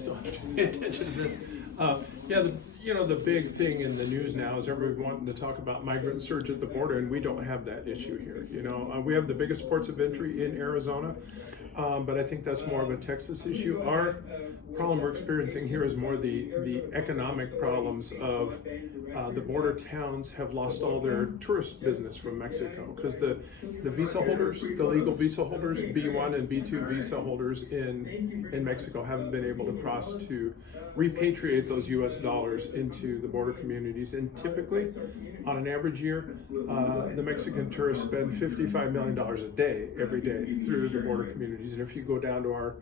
still have to pay attention to this. Yeah, the big thing in the news now is everybody wanting to talk about migrant surge at the border, and we don't have that issue here. We have the biggest ports of entry in Arizona, but I think that's more of a Texas issue. Our problem we're experiencing here is more the economic problems of the border towns have lost all their tourist business from Mexico because the visa holders, the legal visa holders, B1 and B2 visa holders in Mexico haven't been able to cross to repatriate those US dollars into the border communities. And typically, on an average year, the Mexican tourists spend $55 million a day, every day, through the border communities. And if you go down to our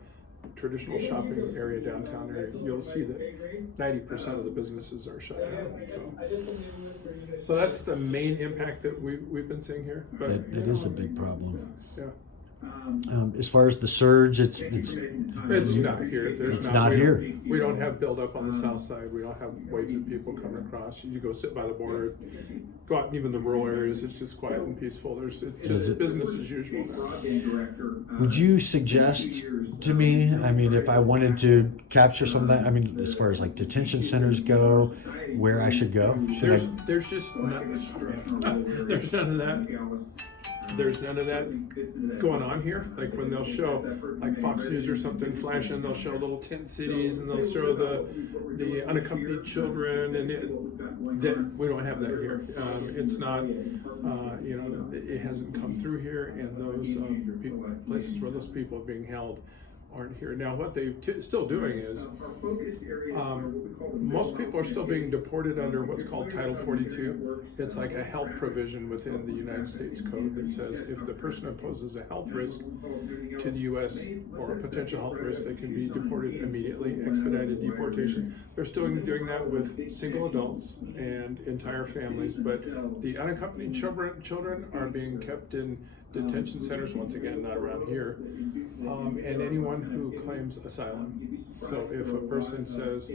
traditional shopping area, downtown area, you'll see that 90% of the businesses are shut down. So that's the main impact that we've been seeing here. But it is a big problem. Yeah. As far as the surge, it's not here. It's not here. We don't have buildup on the south side. We don't have waves of people coming across. You go sit by the border, go out in even the rural areas. It's just quiet and peaceful. It's just business as usual now. Would you suggest to me, I mean, if I wanted to capture some of that, I mean, as far as like detention centers go, where I should go? There's just there's none of that. There's none of that going on here. Like when they'll show, like Fox News or something, flashing, they'll show little tent cities and they'll show the unaccompanied children, and that we don't have that here. It's not, it hasn't come through here, and those places where those people are being held aren't here. Now, what they're still doing is, most people are still being deported under what's called Title 42. It's like a health provision within the United States Code that says if the person imposes a health risk to the U.S. or a potential health risk, they can be deported immediately, expedited deportation. They're still doing that with single adults and entire families, but the unaccompanied children are being kept in detention centers, once again, not around here, and anyone who claims asylum. So if a person says,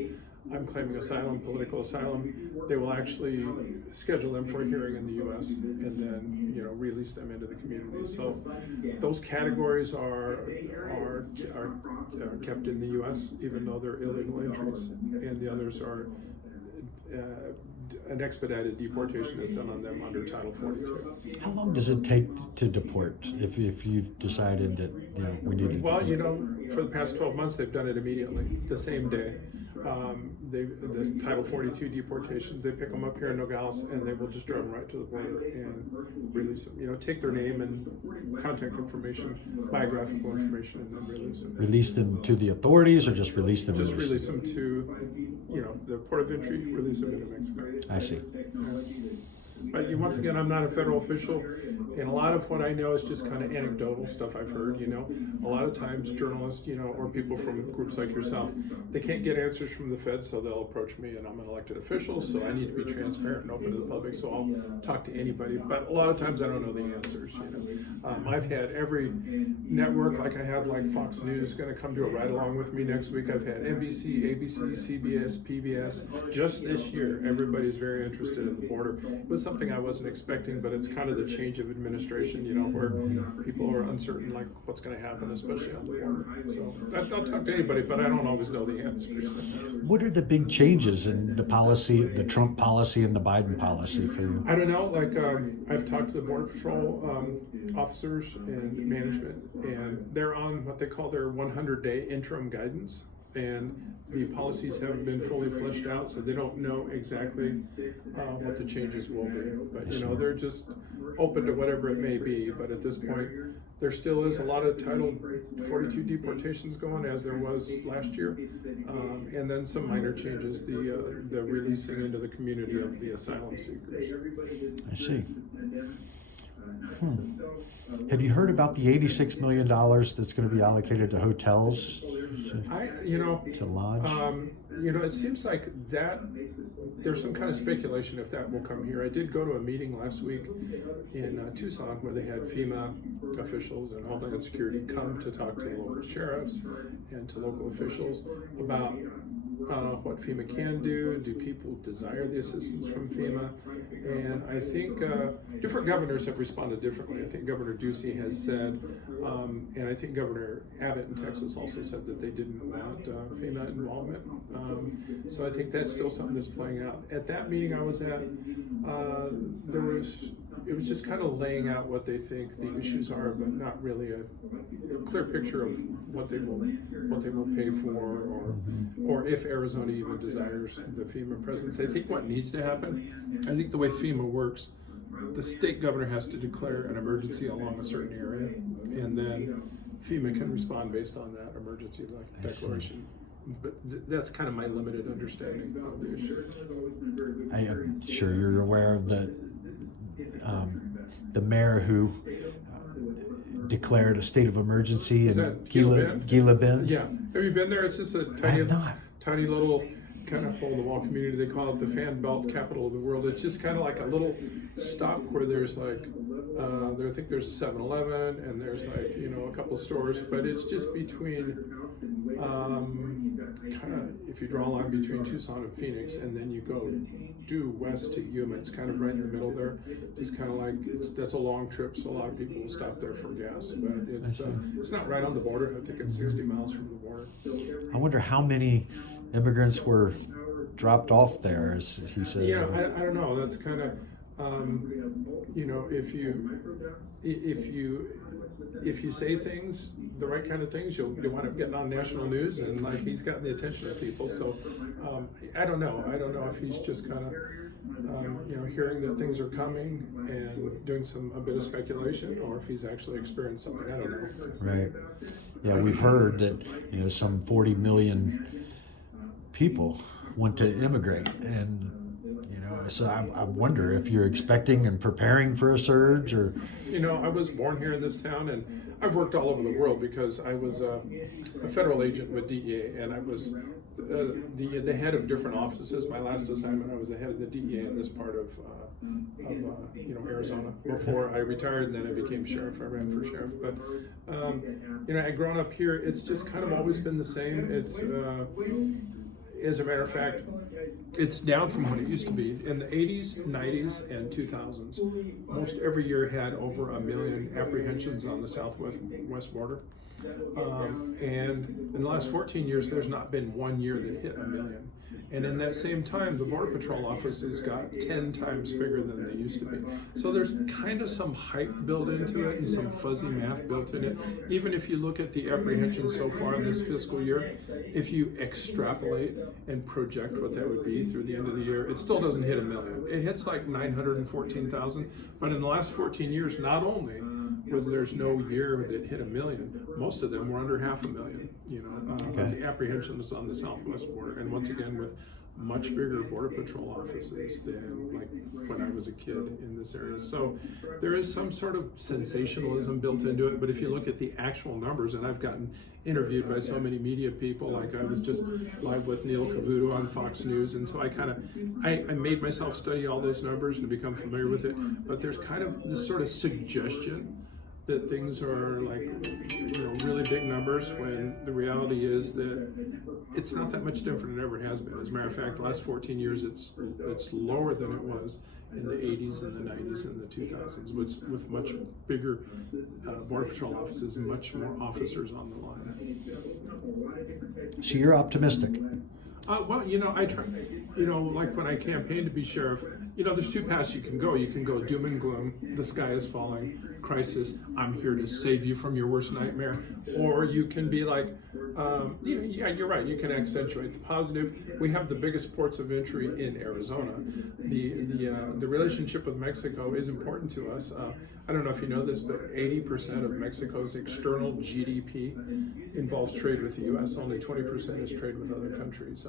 I'm claiming asylum, political asylum, they will actually schedule them for a hearing in the U.S. and then, release them into the community. So those categories are kept in the U.S. even though they're illegal entries, and the others are an expedited deportation is done on them under Title 42. How long does it take to deport if you've decided that we need to? Well, for the past 12 months, they've done it immediately, the same day. The Title 42 deportations, they pick them up here in Nogales and they will just drive them right to the border and release them. Take their name and contact information, biographical information, and then release them. Release them to the authorities, or just release them? Just release them to, the port of entry, release them into Mexico. I see. But once again, I'm not a federal official, and a lot of what I know is just kind of anecdotal stuff I've heard. A lot of times journalists, or people from groups like yourself, they can't get answers from the Fed, so they'll approach me, and I'm an elected official, so I need to be transparent and open to the public, so I'll talk to anybody. But a lot of times I don't know the answers. I've had every network, like I have like Fox News, going to come do a ride along with me next week. I've had NBC, ABC, CBS, PBS. Just this year, everybody's very interested in the border. It was something I wasn't expecting, but it's kind of the change of administration, where people are uncertain, like what's going to happen, especially on the border. So I'll talk to anybody, but I don't always know the answers. What are the big changes in the policy, the Trump policy and the Biden policy for you? I don't know. Like I've talked to the Border Patrol officers and management, and they're on what they call their 100-day interim guidance. And the policies haven't been fully fleshed out, so they don't know exactly what the changes will be. But they're just open to whatever it may be. But at this point, there still is a lot of Title 42 deportations going, as there was last year, and then some minor changes, the releasing into the community of the asylum seekers. I see. Have you heard about the $86 million that's going to be allocated to hotels? To lodge? It seems like that there's some kind of speculation if that will come here. I did go to a meeting last week in Tucson where they had FEMA officials and Homeland Security come to talk to the local sheriffs and to local officials about what FEMA can do? Do people desire the assistance from FEMA? And I think different governors have responded differently. I think Governor Ducey has said, and I think Governor Abbott in Texas also said that they didn't want FEMA involvement. So I think that's still something that's playing out. At that meeting I was at, it was just kind of laying out what they think the issues are, but not really a clear picture of what they will pay for, or if Arizona even desires the FEMA presence. I think what needs to happen, I think the way FEMA works, the state governor has to declare an emergency along a certain area, and then FEMA can respond based on that emergency declaration. But that's kind of my limited understanding of the issue. I am sure you're aware of the mayor who declared a state of emergency in Gila Bend. Yeah, have you been there? It's just a tiny little kind of hole-in-the-wall community. They call it the fan belt capital of the world. It's just kind of like a little stop where there's like, I think there's a 7-Eleven and there's like, a couple stores, but it's just between, kind of, if you draw a line between Tucson and Phoenix, and then you go due west to Yuma, it's kind of right in the middle there. It's kind of like, that's a long trip, so a lot of people will stop there for gas, but it's not right on the border. I think it's 60 miles from the border. I wonder how many immigrants were dropped off there, as he said. Yeah, I don't know. That's kind of, if you say things, the right kind of things, you'll wind up getting on national news, and like he's gotten the attention of people. So I don't know. I don't know if he's just kind of hearing that things are coming and doing a bit of speculation, or if he's actually experienced something. I don't know. Right. Yeah, we've heard that some 40 million people want to immigrate, and so I wonder if you're expecting and preparing for a surge, or I was born here in this town, and I've worked all over the world because I was a federal agent with DEA, and I was the head of different offices. My last assignment, I was the head of the DEA in this part of Arizona before I retired, and then I became sheriff. I ran for sheriff, but I'd grown up here. It's just kind of always been the same. It's as a matter of fact, it's down from what it used to be. In the 80s, 90s, and 2000s, most every year had over 1 million apprehensions on the southwest border. And in the last 14 years, there's not been one year that hit 1 million. And in that same time, the Border Patrol offices got 10 times bigger than they used to be. So there's kind of some hype built into it and some fuzzy math built in it. Even if you look at the apprehensions so far in this fiscal year, if you extrapolate and project what that would be through the end of the year, it still doesn't hit 1 million. It hits like 914,000. But in the last 14 years, not only was there's no year that hit 1 million, most of them were under 500,000, the apprehensions on the southwest border. And once again, with much bigger Border Patrol offices than like when I was a kid in this area. So there is some sort of sensationalism built into it, but if you look at the actual numbers, and I've gotten interviewed by so many media people, like I was just live with Neil Cavuto on Fox News, and so I made myself study all those numbers and become familiar with it, but there's kind of this sort of suggestion that things are like, really big numbers, when the reality is that it's not that much different than it ever has been. As a matter of fact, the last 14 years, it's lower than it was in the 80s and the 90s and the 2000s, with much bigger Border Patrol offices and much more officers on the line. So you're optimistic? Well, I try, like when I campaigned to be sheriff, there's two paths you can go. You can go doom and gloom, the sky is falling, crisis, I'm here to save you from your worst nightmare. Or you can be like, yeah, you're right, you can accentuate the positive. We have the biggest ports of entry in Arizona. The relationship with Mexico is important to us. I don't know if you know this, but 80% of Mexico's external GDP involves trade with the U.S. Only 20% is trade with other countries.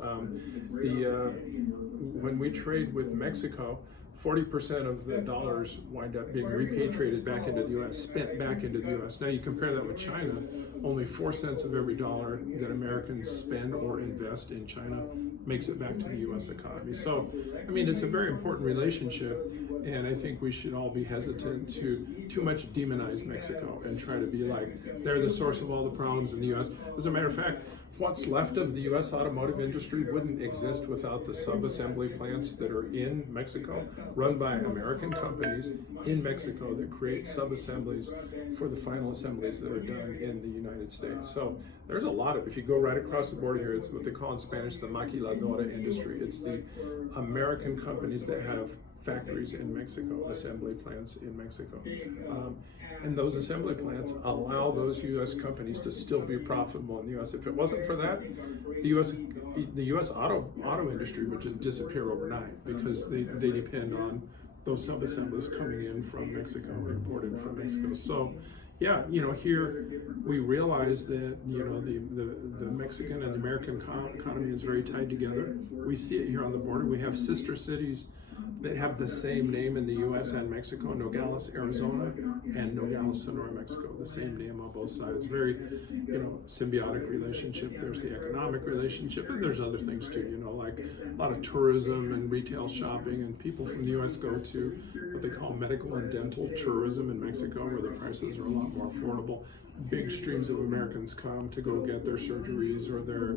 When we trade with Mexico, 40% of the dollars wind up being repatriated back into the U.S., spent back into the U.S. Now you compare that with China, only 4 cents of every dollar that Americans spend or invest in China makes it back to the U.S. economy. So, it's a very important relationship, and I think we should all be hesitant to too much demonize Mexico and try to be like, they're the source of all the problems in the U.S. As a matter of fact, what's left of the U.S. automotive industry wouldn't exist without the sub-assembly plants that are in Mexico, run by American companies in Mexico that create sub-assemblies for the final assemblies that are done in the United States. So there's a lot of, if you go right across the border here, it's what they call in Spanish the maquiladora industry. It's the American companies that have factories in Mexico, assembly plants in Mexico. And those assembly plants allow those U.S. companies to still be profitable in the U.S. If it wasn't for that, the U.S. auto industry would just disappear overnight, because they depend on those sub-assemblies coming in from Mexico, imported from Mexico. So, yeah, here we realize that, the Mexican and the American economy is very tied together. We see it here on the border. We have sister cities that have the same name in the U.S. and Mexico, Nogales, Arizona, and Nogales, Sonora, Mexico, the same name on both sides. Very, symbiotic relationship. There's the economic relationship, and there's other things too, like a lot of tourism and retail shopping, and people from the U.S. go to what they call medical and dental tourism in Mexico, where the prices are a lot more affordable. Big streams of Americans come to go get their surgeries or their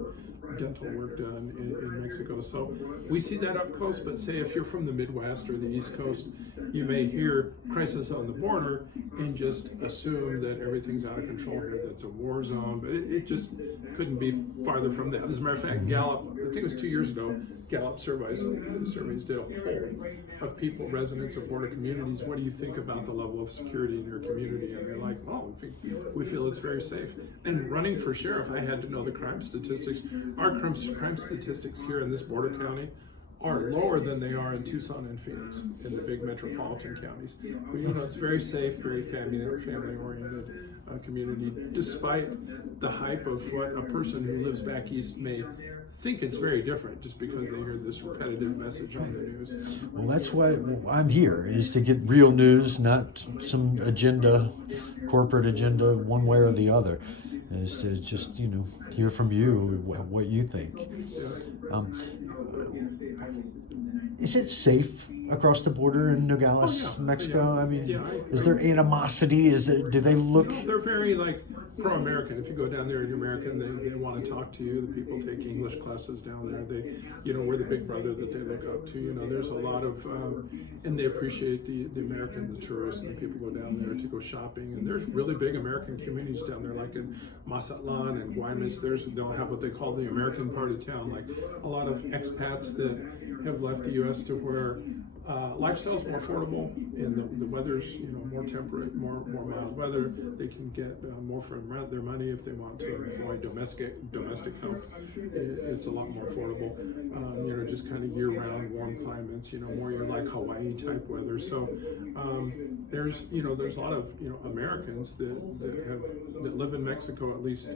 dental work done in Mexico. So we see that up close, but say if you're from the Midwest or the East Coast, you may hear crisis on the border and just assume that everything's out of control here, that's a war zone, but it just couldn't be farther from that. As a matter of fact, Gallup, I think it was 2 years ago, Gallup surveys did a poll of people, residents of border communities. What do you think about the level of security in your community? And they're like, well, we feel it's very safe. And running for sheriff, I had to know the crime statistics. Our crime statistics here in this border county are lower than they are in Tucson and Phoenix, in the big metropolitan counties. It's very safe, very family-oriented community, despite the hype of what a person who lives back east may think it's very different, just because they hear this repetitive message on the news. Well, that's why I'm here, is to get real news, not some agenda, corporate agenda, one way or the other. Is to just, hear from you what you think. Is it safe across the border in Nogales, Mexico? Yeah. I mean, is there animosity? Do they look? They're very pro-American. If you go down there, you're American, they want to talk to you. The people take English classes down there. We're the big brother that they look up to. There's a lot of, and they appreciate the American, the tourists, and the people go down there to go shopping. And there's really big American communities down there, like in Mazatlan and Guaymas. They'll have what they call the American part of town, like a lot of expats that have left the U.S. to where lifestyle's more affordable, and the weather's more temperate, more mild weather. They can get more for their money if they want to employ domestic help. It's a lot more affordable. Just kind of year-round warm climates. More like Hawaii type weather. So there's a lot of Americans that live in Mexico at least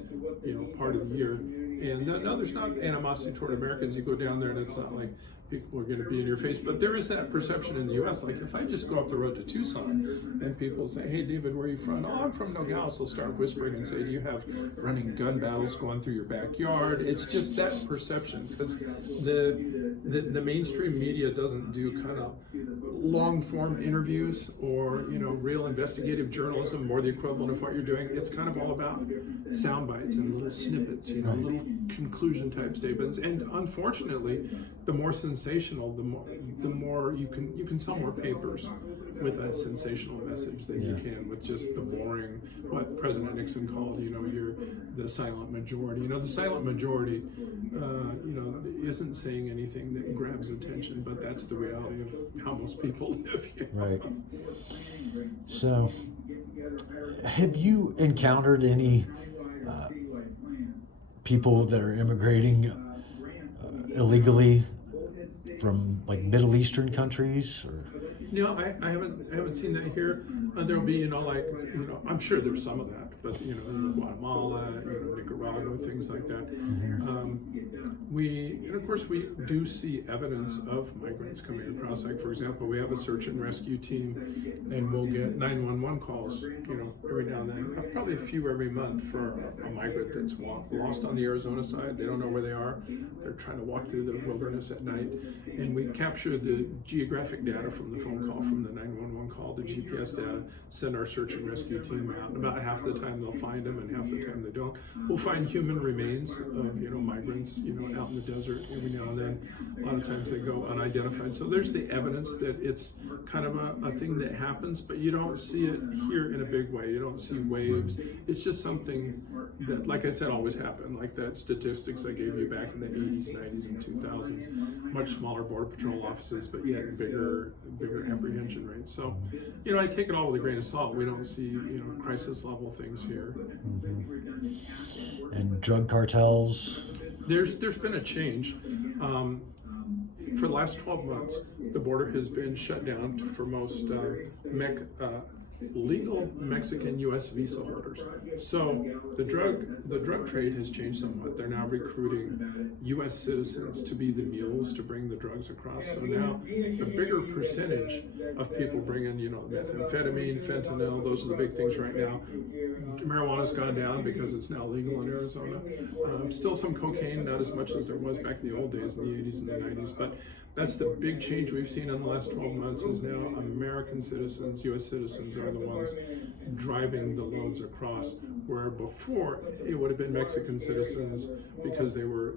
part of the year. And no, there's not animosity toward Americans. You go down there and it's not like people are going to be in your face, but there is that perception in the U.S. Like if I just go up the road to Tucson and people say, "Hey, David, where are you from?" "Oh, I'm from Nogales." They'll start whispering and say, "Do you have running gun battles going through your backyard?" It's just that perception, because the mainstream media doesn't do kind of long-form interviews or real investigative journalism, or the equivalent of what you're doing. It's kind of all about sound bites and little snippets, little conclusion type statements. And unfortunately, the more sensational, the more you can sell more papers with a sensational message than you can with just the boring, what President Nixon called, you're the silent majority. The silent majority, isn't saying anything that grabs attention, but that's the reality of how most people live here. Right. So, have you encountered any people that are immigrating illegally from like Middle Eastern countries? Or? I haven't seen that here. There'll be, I'm sure there's some of that, but Guatemala, Nicaragua, things like that. Of course we do see evidence of migrants coming across. Like, for example, we have a search and rescue team, and we'll get 911 calls, every now and then, probably a few every month, for a migrant that's lost on the Arizona side. They don't know where they are. They're trying to walk through the wilderness at night, and we capture the geographic data from the phone call, from the 911 call, the GPS data, send our search and rescue team out. And about half the time time they'll find them, and half the time they don't. We'll find human remains of, you know, migrants, you know, out in the desert every now and then. A lot of times they go unidentified. So there's the evidence that it's kind of a thing that happens, but you don't see it here in a big way. You don't see waves. It's just something that, like I said, always happened. Like that statistics I gave you back in the 80s, 90s, and 2000s. Much smaller Border Patrol offices, but yet bigger apprehension rates. So, you know, I take it all with a grain of salt. We don't see, you know, crisis level things here. And drug cartels? There's been a change. For the last 12 months, the border has been shut down for most legal Mexican U.S. visa holders. So the drug trade has changed somewhat. They're now recruiting U.S. citizens to be the mules to bring the drugs across. So now a bigger percentage of people bring in, you know, methamphetamine, fentanyl. Those are the big things right now. Marijuana's gone down because it's now legal in Arizona. Still some cocaine, not as much as there was back in the old days, in the 80s and the 90s, but that's the big change we've seen in the last 12 months is now American citizens, U.S. citizens are the ones driving the loads across, where before it would have been Mexican citizens because they were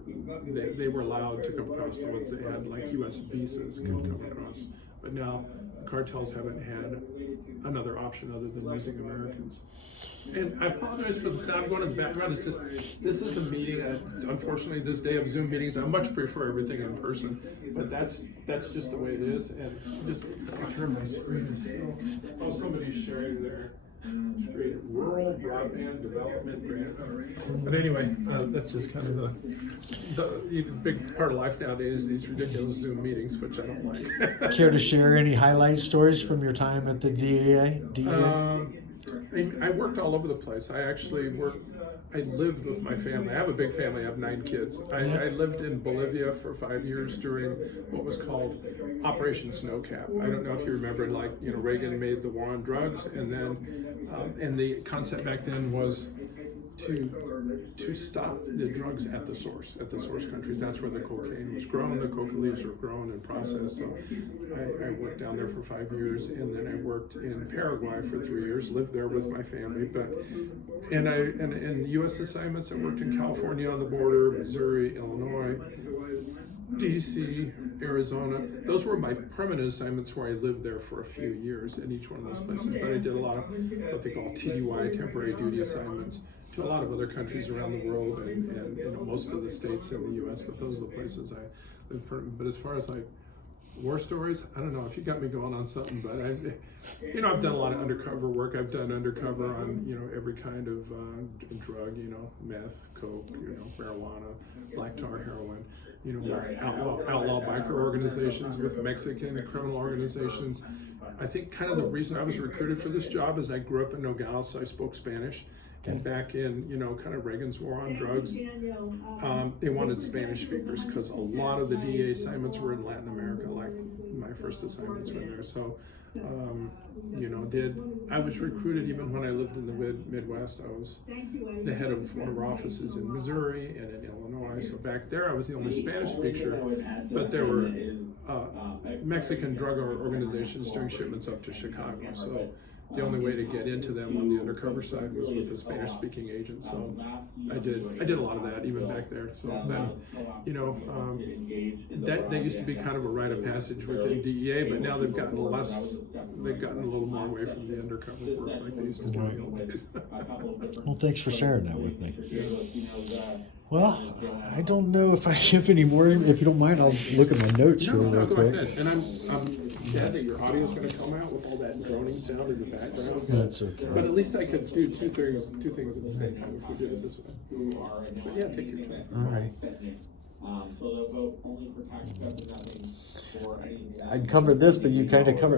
allowed to come across. The ones that had like U.S. visas could come across. But now cartels haven't had another option other than using Americans. And I apologize for the sound going in the background. It's just, this is a meeting. Unfortunately, this day of Zoom meetings, I much prefer everything in person. But that's just the way it is. And just turn my screen still. Oh, somebody's sharing their rural broadband development grant. But anyway, that's just kind of the big part of life nowadays, these ridiculous Zoom meetings, which I don't like. Care to share any highlight stories from your time at the DEA? I worked all over the place. I lived with my family. I have a big family. I have 9 kids. I lived in Bolivia for 5 years during what was called Operation Snowcap. I don't know if you remember, like, you know, Reagan made the war on drugs, and then, and the concept back then was to stop the drugs at the source countries. That's where the cocaine was grown, the coca leaves were grown and processed. So I worked down there for 5 years, and then I worked in Paraguay for 3 years, lived there with my family. And in U.S. assignments, I worked in California on the border, Missouri, Illinois, DC, Arizona. Those were my permanent assignments where I lived there for a few years in each one of those places. But I did a lot of what they call TDY, temporary duty assignments, to a lot of other countries around the world and you know, most of the states in the U.S. But those are the places I lived permanent. But as far as like war stories, I don't know if you got me going on something, but I've done a lot of undercover work. I've done undercover on, you know, every kind of drug, you know, meth, coke, you know, marijuana, black tar, heroin, you know, with outlaw biker organizations, with Mexican criminal organizations. I think kind of the reason I was recruited for this job is I grew up in Nogales, so I spoke Spanish. And back in, you know, kind of Reagan's war on drugs, they wanted Spanish speakers because a lot of the DEA assignments were in Latin America, like my first assignments were there. So, you know, I was recruited even when I lived in the Midwest. I was the head of one of our offices in Missouri and in Illinois. So back there, I was the only Spanish speaker, but there were Mexican drug organizations doing shipments up to Chicago. So the only way to get into them on the undercover side was with a Spanish-speaking agent. So I did a lot of that even back there. So then, you know, that used to be kind of a rite of passage within DEA, but now they've gotten a little more away from the undercover work like they used to do in the old days. Well, thanks for sharing that with me. Well, I don't know if I have any more. If you don't mind, I'll look at my notes here real go quick. ahead. And I'm sad that your audio is going to come out with all that droning sound in the background. That's okay. But at least I could do two things at the same time if we did it this way. But yeah, take your time. All right. So the vote only for tax cuts and nothing for anything. I'd cover this, but you kind of cover.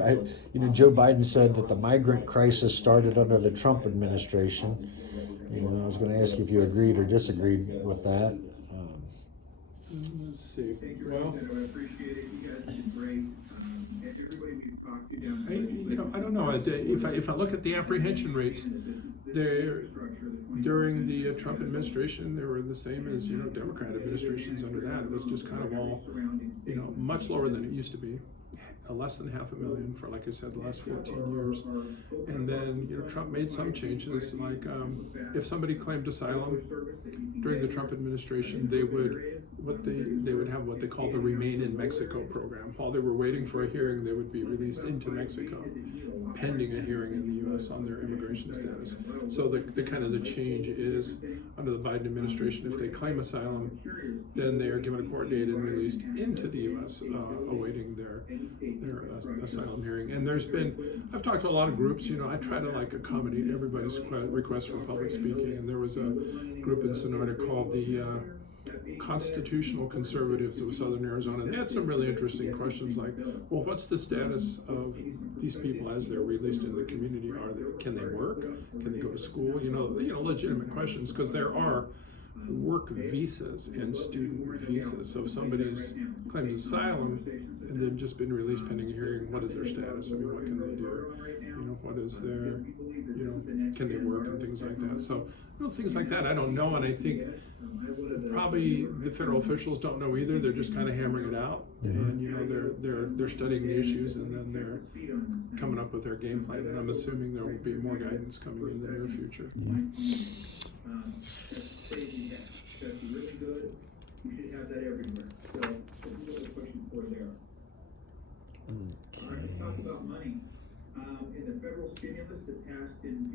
Joe Biden said that the migrant crisis started under the Trump administration. You know, I was going to ask you if you agreed or disagreed with that. Let's see. Well, I don't know. If I look at the apprehension rates, during the Trump administration, they were the same as, you know, Democrat administrations under that. It was just kind of all, you know, much lower than it used to be. less than 500,000 for, like I said, the last 14 years. And then, Trump made some changes, like if somebody claimed asylum during the Trump administration, they would have what they call the Remain in Mexico program. While they were waiting for a hearing, they would be released into Mexico, pending a hearing in the U.S. on their immigration status. So the kind of the change is, under the Biden administration, if they claim asylum, then they are given a court date and released into the U.S. Awaiting their asylum hearing. And I've talked to a lot of groups. I try to accommodate everybody's request for public speaking. And there was a group in Sonora called the Constitutional Conservatives of Southern Arizona. They had some really interesting questions, like, well, what's the status of these people as they're released in the community? Can they work? Can they go to school? Legitimate questions, because there are work visas and student visas. So if somebody claims asylum and they've just been released pending a hearing, what is their status? What can they do? What is their, can they work and things like that? So, things like that I don't know, and I think probably the federal officials don't know either. They're just kind of hammering it out, and they're studying the issues, and then they're coming up with their game plan. And I'm assuming there will be more guidance coming in the near future. That's really good. We should have that everywhere. So this is what we're pushing for there. All right, let's talk about money. In the federal stimulus that passed in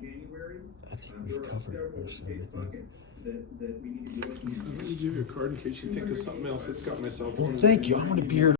January, I think there we've are covered several most big everything. buckets that we need to be looking at. Let me give you a card in case you think of something else. It's got my cell phone. Well, thank you. I'm going to be here